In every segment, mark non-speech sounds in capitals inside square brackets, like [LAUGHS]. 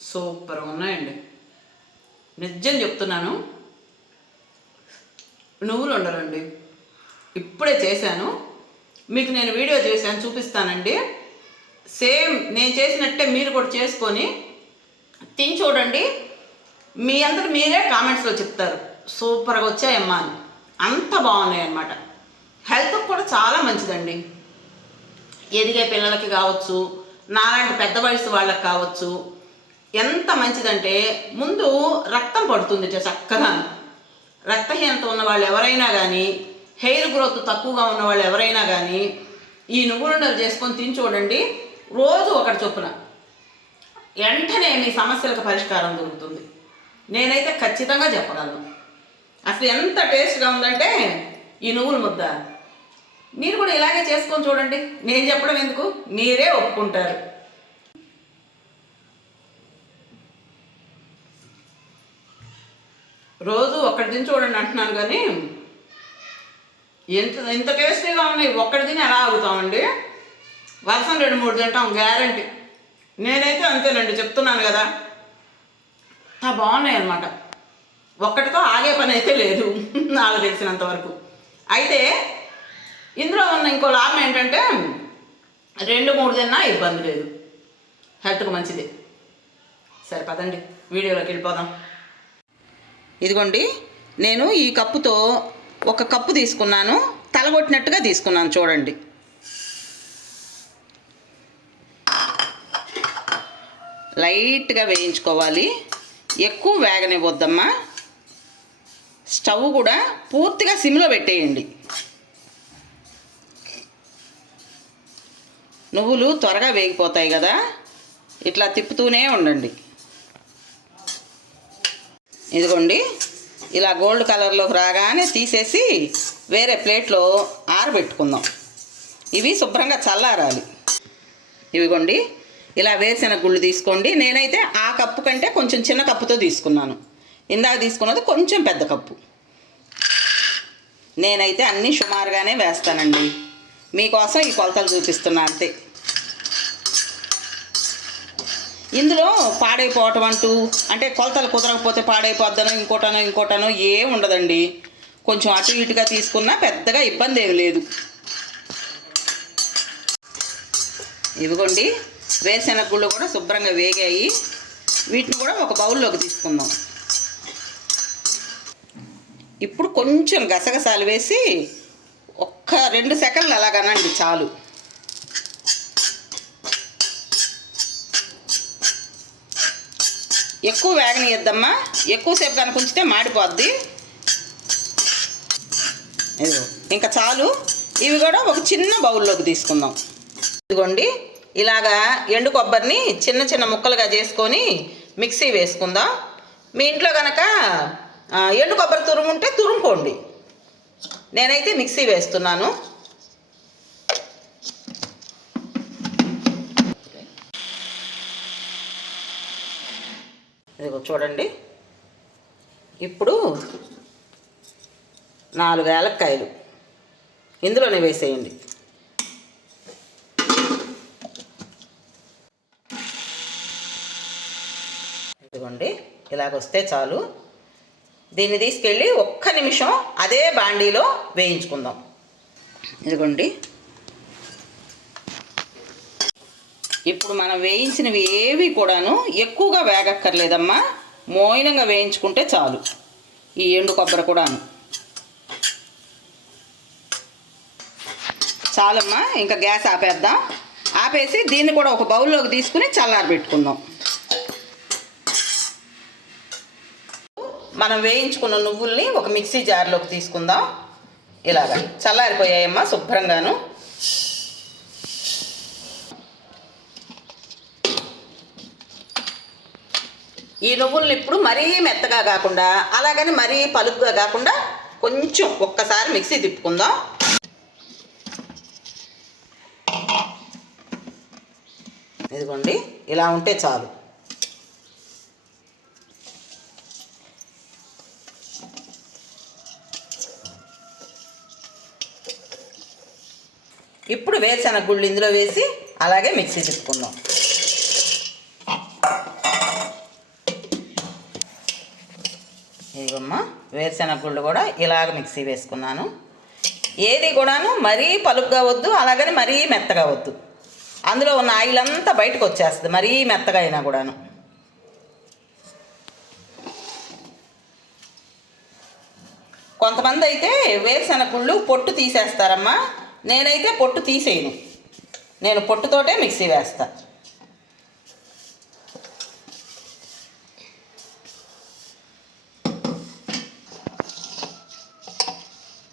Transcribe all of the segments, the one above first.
సూపర్గా ఉన్నాయండి. నిజం చెప్తున్నాను నువ్వులు ఉండరండి ఇప్పుడే చేశాను. మీకు నేను వీడియో చేశాను చూపిస్తానండి. సేమ్ నేను చేసినట్టే మీరు కూడా చేసుకొని తిని చూడండి. మీ అందరు మీరే కామెంట్స్లో చెప్తారు. సూపర్గా వచ్చాయమ్మా అని. అంత బాగున్నాయి అన్నమాట హెల్త్కి కూడా చాలా మంచిదండి. ఎదిగే పిల్లలకి కావచ్చు నాలాంటి పెద్ద వయసు వాళ్ళకి కావచ్చు. ఎంత మంచిదంటే ముందు రక్తం పడుతుంది చక్కగా. రక్తహీనత ఉన్న వాళ్ళు ఎవరైనా కానీ హెయిర్ గ్రోత్ తక్కువగా ఉన్న వాళ్ళు ఎవరైనా కానీ ఈ నువ్వులుండలు చేసుకొని తిని చూడండి రోజు ఒకటి చొప్పున వెంటనే మీ సమస్యలకు పరిష్కారం దొరుకుతుంది. నేనైతే ఖచ్చితంగా చెప్పగలను. అసలు ఎంత టేస్ట్గా ఉందంటే ఈ నువ్వుల ముద్ద. మీరు కూడా ఇలాగే చేసుకొని చూడండి. నేను చెప్పడం ఎందుకు? మీరే ఒప్పుకుంటారు. రోజు ఒక్కటి తిని చూడండి అంటున్నాను కానీ ఎంత ఎంత టేస్టీగా ఉన్నాయి. ఒక్కటి తిని ఎలా ఆగుతామండి? వర్షం రెండు మూడు తింటాం గ్యారంటీ. నేనైతే అంతేనండి చెప్తున్నాను కదా. ఆ బాగున్నాయి అన్నమాట. ఒక్కటితో ఆగే పని అయితే లేదు. నాకు తెలిసినంత వరకు. అయితే ఇందులో ఉన్న ఇంకో లాభం ఏంటంటే రెండు మూడు తిన్నా ఇబ్బంది లేదు. హెల్త్కి మంచిది. సరే పదండి. వీడియోలోకి వెళ్ళిపోదాం. ఇదిగోండి నేను ఈ కప్పుతో ఒక కప్పు తీసుకున్నాను. తలగొట్టినట్టుగా తీసుకున్నాను చూడండి. లైట్గా వేయించుకోవాలి. ఎక్కువ వేగనివ్వద్దమ్మా. స్టవ్ కూడా పూర్తిగా సిమ్లో పెట్టేయండి. నువ్వులు త్వరగా వేగిపోతాయి కదా? ఇట్లా తిప్పుతూనే ఉండండి. ఇదిగోండి. ఇలా గోల్డ్ కలర్లోకి రాగానే తీసేసి వేరే ప్లేట్లో ఆరబెట్టుకుందాం. ఇవి శుభ్రంగా చల్లారాలి. ఇవిగోండి. ఇలా వేసిన గుళ్ళు తీసుకోండి. నేనైతే ఆ కప్పు కంటే కొంచెం చిన్న కప్పుతో తీసుకున్నాను. ఇందాక తీసుకున్నది కొంచెం పెద్ద కప్పు. నేనైతే అన్నీ సుమారుగానే వేస్తానండి. మీకోసం ఈ కొలతలు చూపిస్తున్నా అంతే. ఇందులో పాడైపోవటం అంటూ అంటే కొలతలు కుదరకపోతే పాడైపోద్దనో ఇంకోటనో ఇంకోటనో ఏం ఉండదండి. కొంచెం అటు ఇటుగా తీసుకున్నా పెద్దగా ఇబ్బంది ఏమి లేదు. ఇదిగోండి వేరుశెనగ గుళ్ళు కూడా శుభ్రంగా వేగాయి. వీటిని కూడా ఒక బౌల్లోకి తీసుకుందాం. ఇప్పుడు కొంచెం గసగసాలు వేసి ఒక్క రెండు సెకండ్లు అలాగనండి చాలు. ఎక్కువ వేగనీయద్దమ్మా ఎక్కువసేపు కనుక ఉంచితే మాడిపోద్ది. ఇంకా చాలు. ఇవి కూడా ఒక చిన్న బౌల్లోకి తీసుకుందాం. ఇదిగోండి ఇలాగా ఎండు కొబ్బరిని చిన్న చిన్న ముక్కలుగా చేసుకొని మిక్సీ వేసుకుందాం. మీ ఇంట్లో కనుక ఎండు కొబ్బరి తురుముంటే తురుముకోండి. నేనైతే మిక్సీ వేస్తున్నాను. ఇదిగో చూడండి. ఇప్పుడు నాలుగు ఏలక్కాయలు ఇందులోనే వేసేయండి. ఇదిగోండి ఇలాగొస్తే చాలు. దీన్ని తీసుకెళ్ళి ఒక్క నిమిషం అదే బాండీలో వేయించుకుందాం. ఇదిగోండి. ఇప్పుడు మనం వేయించినవి ఏవి కూడాను ఎక్కువగా వేగక్కర్లేదమ్మా. మోయినంగా వేయించుకుంటే చాలు. ఈ ఎండు కొబ్బరి కూడాను. చాలమ్మా ఇంకా గ్యాస్ ఆపేద్దాం. ఆపేసి దీన్ని కూడా ఒక బౌల్లోకి తీసుకుని చల్లారబెట్టుకుందాం మనం వేయించుకున్న నువ్వుల్ని ఒక మిక్సీ జార్లోకి తీసుకుందాం. ఇలాగా. చల్లారిపోయాయమ్మా శుభ్రంగాను. ఈ నువ్వుల్ని ఇప్పుడు మరీ మెత్తగా కాకుండా అలాగని మరీ పలుపుగా కాకుండా కొంచెం ఒక్కసారి మిక్సీ తిప్పుకుందాం. ఇదిగోండి ఇలా ఉంటే చాలు. ఇప్పుడు వేరుశనగ గుళ్ళు ఇందులో వేసి అలాగే మిక్సీ తిప్పుకుందాం. ఇవమ్మ వేరుశెనగ గుళ్ళు కూడా ఇలాగ మిక్సీ వేసుకున్నాను. ఏది కూడాను మరీ పలుపుగా వద్దు అలాగని మరీ మెత్తగా వద్దు. అందులో ఉన్న ఆయిల్ అంతా బయటకు వచ్చేస్తుంది మరీ మెత్తగా అయినా కూడాను. కొంతమంది అయితే వేరుశెనగుళ్ళు పొట్టు తీసేస్తారమ్మా నేనైతే పొట్టు తీసేయను. నేను పొట్టుతోటే మిక్సీ వేస్తాను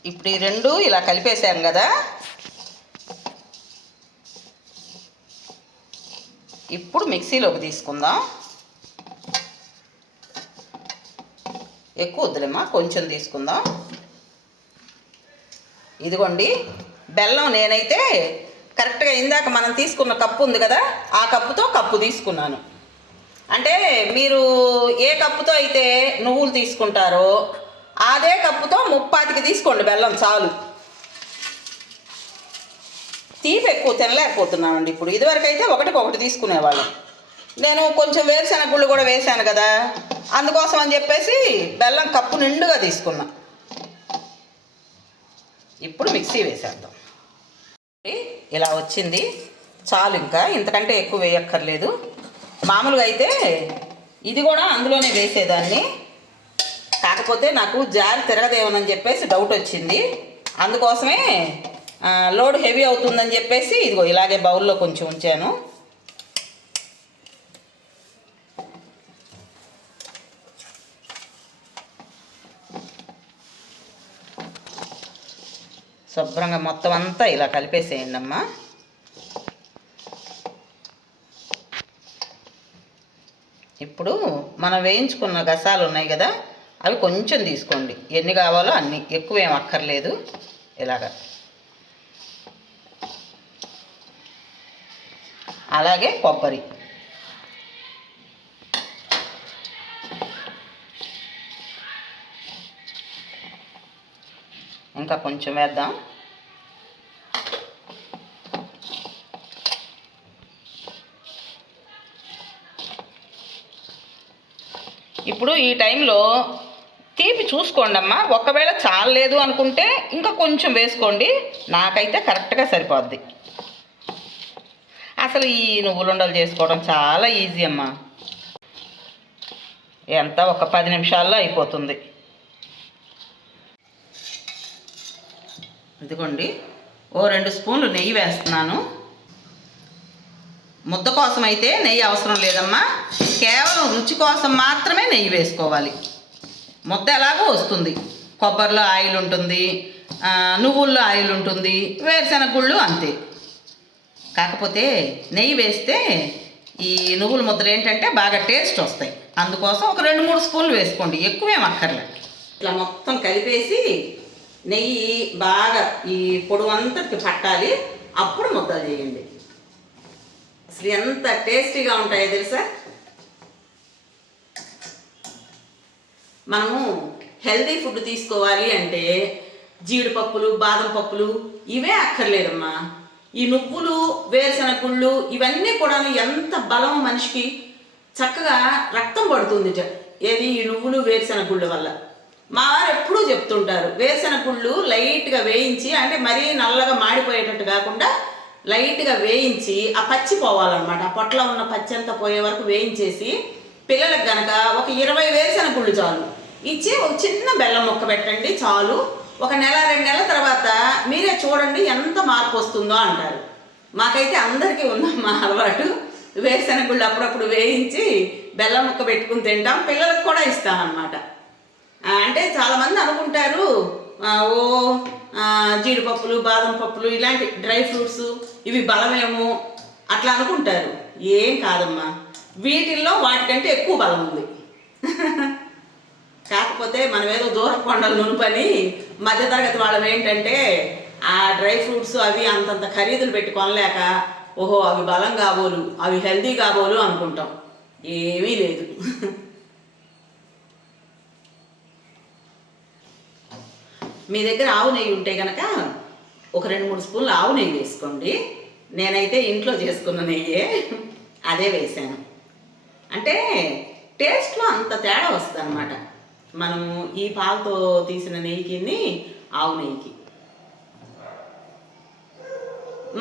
ఇప్పుడు ఈ రెండు ఇలా కలిపేసాం కదా. ఇప్పుడు మిక్సీలోకి తీసుకుందాం. ఎక్కువ వద్దులేమ్మా కొంచెం తీసుకుందాం. ఇదిగోండి బెల్లం నేనైతే కరెక్ట్గా ఇందాక మనం తీసుకున్న కప్పు ఉంది కదా ఆ కప్పుతో కప్పు తీసుకున్నాను. అంటే మీరు ఏ కప్పుతో అయితే నువ్వులు తీసుకుంటారో అదే కప్పుతో ముప్పాతికి తీసుకోండి బెల్లం చాలు. తీపి ఎక్కువ తినలేకపోతున్నామండి ఇప్పుడు. ఇదివరకు అయితే ఒకటికి ఒకటి తీసుకునేవాళ్ళం. నేను కొంచెం వేరుశెనగ గుళ్ళు కూడా వేశాను కదా. అందుకోసం అని చెప్పేసి బెల్లం కప్పు నిండుగా తీసుకున్నా. ఇప్పుడు మిక్సీ వేసేద్దాం. ఇలా వచ్చింది. చాలు ఇంకా. ఇంతకంటే ఎక్కువ వేయక్కర్లేదు. మామూలుగా అయితే ఇది కూడా అందులోనే వేసేదాన్ని. కాకపోతే నాకు జారి తిరగదేమోనని చెప్పేసి డౌట్ వచ్చింది. అందుకోసమే లోడ్ హెవీ అవుతుందని చెప్పేసి ఇదిగో ఇలాగే బౌల్లో కొంచెం ఉంచాను. శుభ్రంగా మొత్తం అంతా ఇలా కలిపేసేయండి అమ్మా. ఇప్పుడు మనం వేయించుకున్న గసాలు ఉన్నాయి కదా అవి కొంచెం తీసుకోండి. ఎన్ని కావాలో అన్ని. ఎక్కువ ఏం అక్కర్లేదు. ఇలాగా. అలాగే కొబ్బరి. ఇంకా కొంచెం వేద్దాం. ఇప్పుడు ఈ టైంలో తీపి చూసుకోండి అమ్మా ఒకవేళ చాలలేదు అనుకుంటే ఇంకా కొంచెం వేసుకోండి. నాకైతే కరెక్ట్గా సరిపోద్ది. అసలు ఈ నువ్వులుండలు చేసుకోవడం చాలా ఈజీ అమ్మా. ఎంత? ఒక పది నిమిషాల్లో అయిపోతుంది. ఇదిగోండి. ఓ రెండు స్పూన్లు నెయ్యి వేస్తున్నాను. ముద్ద కోసం అయితే నెయ్యి అవసరం లేదమ్మా. కేవలం రుచి కోసం మాత్రమే నెయ్యి వేసుకోవాలి. ముద్ద ఎలాగో వస్తుంది. కొబ్బరిలో ఆయిల్ ఉంటుంది నువ్వుల్లో ఆయిల్ ఉంటుంది వేరుశెనగ గుళ్ళు అంతే. కాకపోతే నెయ్యి వేస్తే ఈ నువ్వుల ముద్దలు ఏంటంటే బాగా టేస్ట్ వస్తాయి. అందుకోసం ఒక రెండు మూడు స్పూన్లు వేసుకోండి ఎక్కువేం అక్కర్లేదు ఇట్లా మొత్తం కలిపేసి నెయ్యి బాగా ఈ పొడవు అంతటికి పట్టాలి. అప్పుడు ముద్దలు చేయండి. అసలు ఎంత టేస్టీగా ఉంటాయో తెలుసా? మనము హెల్దీ ఫుడ్ తీసుకోవాలి అంటే జీడిపప్పులు బాదం పప్పులు ఇవే అక్కర్లేదమ్మా. ఈ నువ్వులు వేరుశెనగ గుళ్ళు ఇవన్నీ కూడా ఎంత బలం మనిషికి చక్కగా రక్తం పడుతుంది జ- ఏది? ఈ నువ్వులు వేరుశెనగ గుళ్ళ వల్ల. మా వారు ఎప్పుడూ చెప్తుంటారు వేరుశెనగ గుళ్ళు లైట్గా వేయించి అంటే మరీ నల్లగా మాడిపోయేటట్టు కాకుండా లైట్గా వేయించి ఆ పచ్చి పోవాలన్నమాట. ఆ పొట్ల ఉన్న పచ్చి అంతా పోయే వరకు వేయించేసి పిల్లలకు గనక ఒక ఇరవై వేరుశెనగ గుళ్ళు చాలు. ఇచ్చి ఒక చిన్న బెల్లం ముక్క పెట్టండి చాలు. ఒక నెల రెండు నెలల తర్వాత మీరే చూడండి ఎంత మార్పు వస్తుందో అంటారు. మాకైతే అందరికీ ఉందమ్మా అలవాటు. వేరుశనగుళ్ళు అప్పుడప్పుడు వేయించి బెల్లం ముక్క పెట్టుకుని తింటాం. పిల్లలకు కూడా ఇస్తాం అన్నమాట అంటే చాలామంది అనుకుంటారు ఓ జీడిపప్పులు బాదం పప్పులు ఇలాంటి డ్రై ఫ్రూట్స్ ఇవి బలమేమో అట్లా అనుకుంటారు. ఏం కాదమ్మా. వీటిల్లో వాటికంటే ఎక్కువ బలం ఉంది. [LAUGHS] కాకపోతే మనం ఏదో దూర కొండలు నునుపని మధ్యతరగతి వాళ్ళం ఏంటంటే ఆ డ్రై ఫ్రూట్స్ అవి అంతంత ఖరీదులు పెట్టి కొనలేక ఓహో అవి బలం కాబోలు అవి హెల్దీ కాబోలు అనుకుంటాం. ఏమీ లేదు. [LAUGHS] మీ దగ్గర ఆవు నెయ్యి ఉంటే కనుక ఒక రెండు మూడు స్పూన్లు ఆవు నెయ్యి వేసుకోండి. నేనైతే ఇంట్లో చేసుకున్న నెయ్యే. అదే వేసాను అంటే టేస్ట్లో అంత తేడా వస్తుంది అనమాట మనము ఈ పాలతో తీసిన నెయ్యికిని ఆవు నెయ్యికి.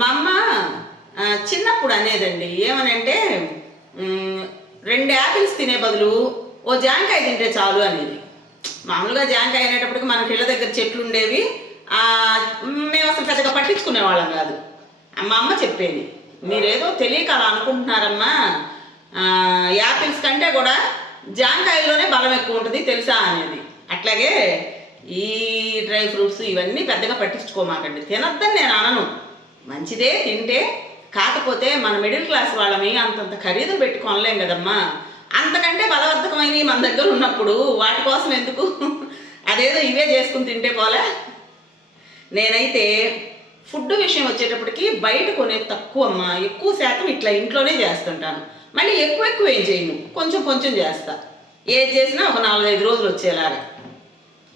మా అమ్మ చిన్నప్పుడు అనేదండి. ఏమనంటే రెండు యాపిల్స్ తినే బదులు ఓ జాంకాయ తింటే చాలు అనేది. మామూలుగా జాంకాయ అనేటప్పటికి మనకి ఇళ్ళ దగ్గర చెట్లు ఉండేవి మేము అసలు పెద్దగా పట్టించుకునే వాళ్ళం కాదు. మా అమ్మ చెప్పేది మీరేదో తెలియక అలా అనుకుంటున్నారమ్మా. యాపిల్స్ కంటే కూడా జాంకాయల్లోనే బలం ఎక్కువ ఉంటుంది తెలుసా అనేది. అట్లాగే ఈ డ్రై ఫ్రూట్స్ ఇవన్నీ పెద్దగా పట్టించుకోమాకండి. తినద్దని నేను అనను. మంచిదే తింటే కాకపోతే మన మిడిల్ క్లాస్ వాళ్ళమి అంతంత ఖరీదు పెట్టి కొనలేం కదమ్మా. అంతకంటే బలవర్ధకమైనవి మన దగ్గర ఉన్నప్పుడు వాటి కోసం ఎందుకు? అదేదో ఇవే చేసుకుని తింటే పోలే. నేనైతే ఫుడ్ విషయం వచ్చేటప్పటికి బయట కొనేది తక్కువ అమ్మా ఎక్కువ శాతం ఇట్లా ఇంట్లోనే చేస్తుంటాను. మళ్ళీ ఎక్కువ ఎక్కువ ఏం చేయను. కొంచెం కొంచెం చేస్తా. ఏది చేసినా ఒక నాలుగైదు రోజులు వచ్చేలాగా.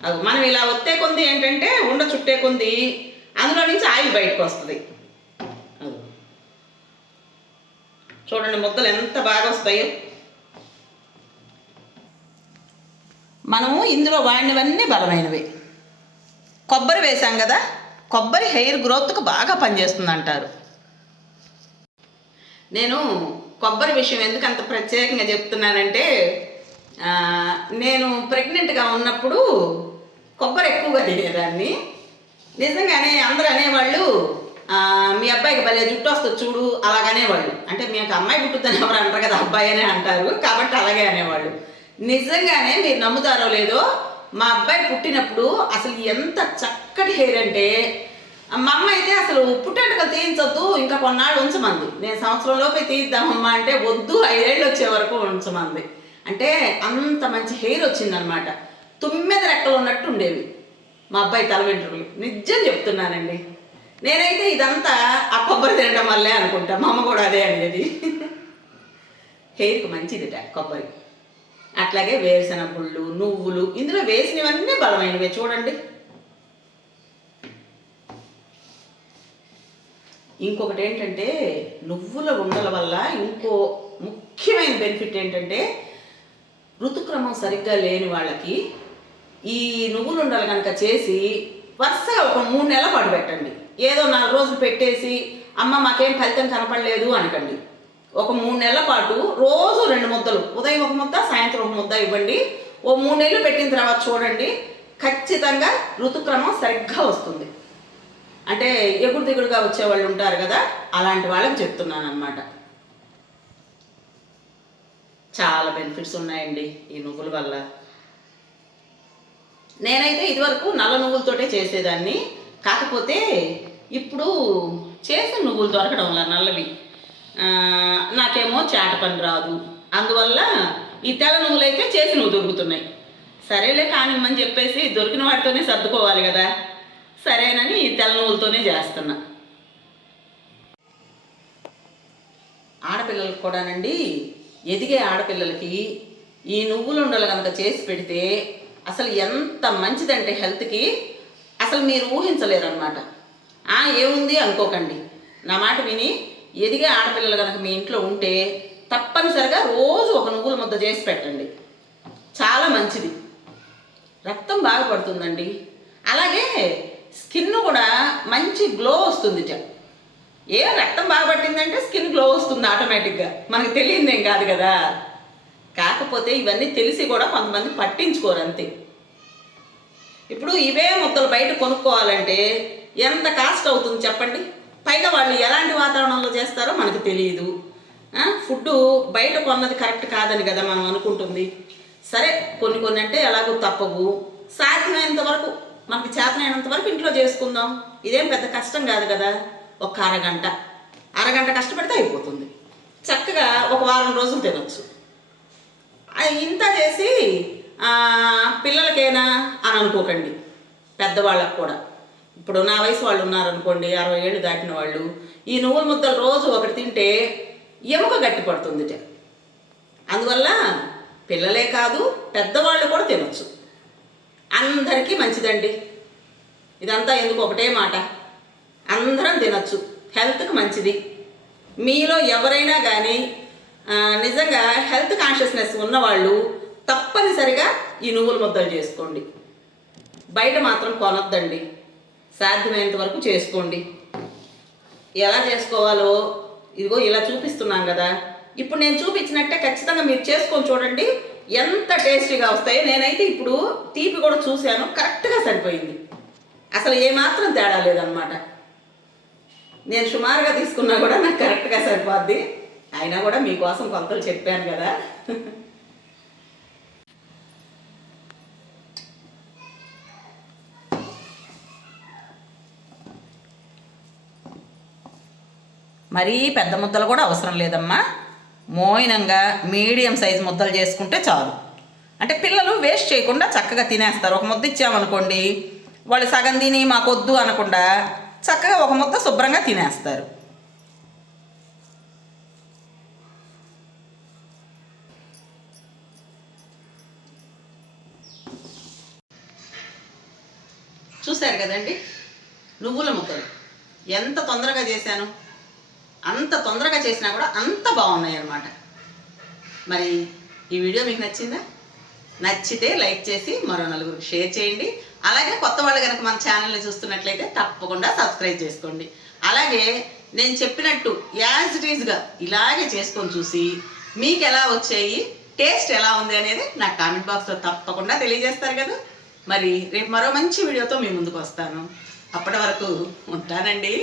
అది మనం ఇలా వస్తే కొంది ఏంటంటే ఉండ చుట్టే కొంది అందులో నుంచి ఆయిల్ బయటకు వస్తుంది. అది. చూడండి ముద్దలు ఎంత బాగా వస్తాయో. మనము ఇందులో వాడినవన్నీ బలమైనవి. కొబ్బరి వేసాం కదా కొబ్బరి హెయిర్ గ్రోత్కు బాగా పనిచేస్తుంది అంటారు నేను కొబ్బరి విషయం ఎందుకు అంత ప్రత్యేకంగా చెప్తున్నానంటే నేను ప్రెగ్నెంట్గా ఉన్నప్పుడు కొబ్బరి ఎక్కువగా తినేదాన్ని. నిజంగానే అందరూ అనేవాళ్ళు మీ అబ్బాయికి భలే జుట్టు వస్తుంది చూడు అలాగనే వాళ్ళు అంటే మీకు అమ్మాయి పుట్టుద్దని ఎవరు అంటారు కదా అబ్బాయి అనే అంటారు. కాబట్టి అలాగే అనేవాళ్ళు. నిజంగానే మీరు నమ్ముతారో లేదో మా అబ్బాయి పుట్టినప్పుడు అసలు ఎంత చక్కటి హెయిర్ అంటే మా అమ్మ అయితే అసలు పుట్టెంటుకలు తీయించొద్దు ఇంకా కొన్నాళ్ళు ఉంచమంది. నేను సంవత్సరంలోపే తీయిద్దామమ్మా అంటే వద్దు ఐదేళ్ళు వచ్చే వరకు ఉంచమంది. అంటే అంత మంచి హెయిర్ వచ్చిందనమాట. తొమ్మిది రెక్కలు ఉన్నట్టు ఉండేవి. మా అబ్బాయి తల వెంట్రుకలు. నిజం చెప్తున్నానండి. నేనైతే ఇదంతా ఆ కొబ్బరి తినడం వల్లే అనుకుంటా. మా అమ్మ కూడా అదే అనేది. హెయిర్కి మంచిదిట కొబ్బరి. అట్లాగే వేరుశనగ గుళ్ళు నువ్వులు ఇందులో వేసినవన్నీ బలమైనవి. చూడండి. ఇంకొకటి ఏంటంటే నువ్వుల ఉండల వల్ల ఇంకో ముఖ్యమైన బెనిఫిట్ ఏంటంటే ఋతుక్రమం సరిగ్గా లేని వాళ్ళకి ఈ నువ్వులు ఉండలు కనుక చేసి వరుసగా ఒక మూడు నెలల పాటు పెట్టండి. ఏదో నాలుగు రోజులు పెట్టేసి అమ్మ మాకేం ఫలితం కనపడలేదు అనకండి. ఒక మూడు నెలల పాటు రోజు రెండు ముద్దలు ఉదయం ఒక ముద్ద సాయంత్రం ఒక ముద్ద ఇవ్వండి. ఓ మూడు నెలలు పెట్టిన తర్వాత చూడండి ఖచ్చితంగా ఋతుక్రమం సరిగ్గా వస్తుంది. అంటే ఎగుడు దిగుడుగా వచ్చేవాళ్ళు ఉంటారు కదా అలాంటి వాళ్ళకి చెప్తున్నాను అనమాట చాలా బెనిఫిట్స్ ఉన్నాయండి ఈ నువ్వుల వల్ల. నేనైతే ఇదివరకు నల్ల నువ్వులతోటే చేసేదాన్ని. కాకపోతే ఇప్పుడు చేసిన నువ్వులు దొరకడం వల్ల నల్లవి. నాకేమో చేట పని రాదు. అందువల్ల ఈ తెల్ల నువ్వులైతే చేసి నువ్వు దొరుకుతున్నాయి. సరేలే కానిమ్మని చెప్పేసి దొరికిన వాటితోనే సర్దుకోవాలి కదా. సరేనని ఈ తెల్ల నువ్వులతోనే చేస్తున్నా. ఆడపిల్లలకు కూడానండి ఎదిగే ఆడపిల్లలకి ఈ నువ్వులు ఉండలు కనుక చేసి పెడితే అసలు ఎంత మంచిదంటే హెల్త్కి అసలు మీరు ఊహించలేరు అనమాట ఏముంది అనుకోకండి. నా మాట విని ఎదిగే ఆడపిల్లలు కనుక మీ ఇంట్లో ఉంటే తప్పనిసరిగా రోజు ఒక నువ్వుల ముద్ద చేసి పెట్టండి. చాలా మంచిది. రక్తం బాగా పడుతుందండి. అలాగే స్కిన్ కూడా మంచి గ్లో వస్తుంది ఏ రక్తం బాగా పట్టిందంటే స్కిన్ గ్లో వస్తుంది ఆటోమేటిక్గా మనకు తెలియదేం కాదు కదా. కాకపోతే ఇవన్నీ తెలిసి కూడా కొంతమంది పట్టించుకోరు అంతే. ఇప్పుడు ఇవే ముద్దలు బయట కొనుక్కోవాలంటే ఎంత కాస్ట్ అవుతుంది చెప్పండి? పైగా వాళ్ళు ఎలాంటి వాతావరణంలో చేస్తారో మనకు తెలియదు. ఫుడ్ బయట కొన్నది కరెక్ట్ కాదని కదా మనం అనుకుంటుంది. సరే కొన్ని కొన్ని అంటే ఎలాగో తప్పవు. సాధ్యమైనంత వరకు మనకి చేతనైనంత వరకు ఇంట్లో చేసుకుందాం. ఇదేం పెద్ద కష్టం కాదు కదా. ఒక అరగంట. అరగంట కష్టపడితే అయిపోతుంది. చక్కగా ఒక వారం రోజులు తినొచ్చు. అది ఇంత చేసి పిల్లలకైనా పిల్లలకేనా అని అనుకోకండి. పెద్దవాళ్ళకు కూడా. ఇప్పుడు నా వయసు వాళ్ళు ఉన్నారనుకోండి అరవై ఏళ్ళు దాటిన వాళ్ళు ఈ నువ్వుల ముద్దలు రోజు ఒకటి తింటే ఎముక గట్టి పడుతుంది అందువల్ల పిల్లలే కాదు పెద్దవాళ్ళు కూడా తినొచ్చు. అందరికీ మంచిదండి. ఇదంతా ఎందుకు ఒకటే మాట? అందరం తినొచ్చు. హెల్త్కి మంచిది. మీలో ఎవరైనా కానీ నిజంగా హెల్త్ కాన్షియస్నెస్ ఉన్నవాళ్ళు తప్పనిసరిగా ఈ నువ్వుల ముద్దలు చేసుకోండి. బయట మాత్రం కొనొద్దండి. సాధ్యమైనంత వరకు చేసుకోండి. ఎలా చేసుకోవాలో ఇదిగో ఇలా చూపిస్తున్నాం కదా. ఇప్పుడు నేను చూపించినట్టే ఖచ్చితంగా మీరు చేసుకొని చూడండి. ఎంత టేస్టీగా వస్తాయో నేనైతే ఇప్పుడు తీపి కూడా చూశాను కరెక్ట్గా సరిపోయింది. అసలు ఏమాత్రం తేడా లేదనమాట నేను సుమారుగా తీసుకున్నా కూడా నాకు కరెక్ట్గా సరిపోద్ది. అయినా కూడా మీకోసం కొలతలు చెప్పాను కదా. మరీ పెద్ద ముద్దలు కూడా అవసరం లేదమ్మా. మోయినంగా మీడియం సైజ్ ముద్దలు చేసుకుంటే చాలు. అంటే పిల్లలు వేస్ట్ చేయకుండా చక్కగా తినేస్తారు. ఒక ముద్ద ఇచ్చామనుకోండి వాళ్ళు సగం తిని మాకొద్దు అనకుండా చక్కగా ఒక ముద్ద శుభ్రంగా తినేస్తారు. చూశారు కదండి? నువ్వుల ముక్కలు. ఎంత తొందరగా చేశాను? అంత తొందరగా చేసినా కూడా అంత బాగున్నాయి అన్నమాట మరి ఈ వీడియో మీకు నచ్చిందా? నచ్చితే లైక్ చేసి మరో నలుగురికి షేర్ చేయండి. అలాగే కొత్త వాళ్ళు కనుక మన ఛానల్ని చూస్తున్నట్లయితే తప్పకుండా సబ్స్క్రైబ్ చేసుకోండి. అలాగే నేను చెప్పినట్టు యాజ్ ఇట్ ఈజ్గా ఇలాగే చేసుకొని చూసి మీకు ఎలా వచ్చాయి టేస్ట్ ఎలా ఉంది అనేది నాకు కామెంట్ బాక్స్లో తప్పకుండా తెలియజేస్తారు కదా. మరి రేపు మరో మంచి వీడియోతో మీ ముందుకు వస్తాను. అప్పటి వరకు ఉంటానండి.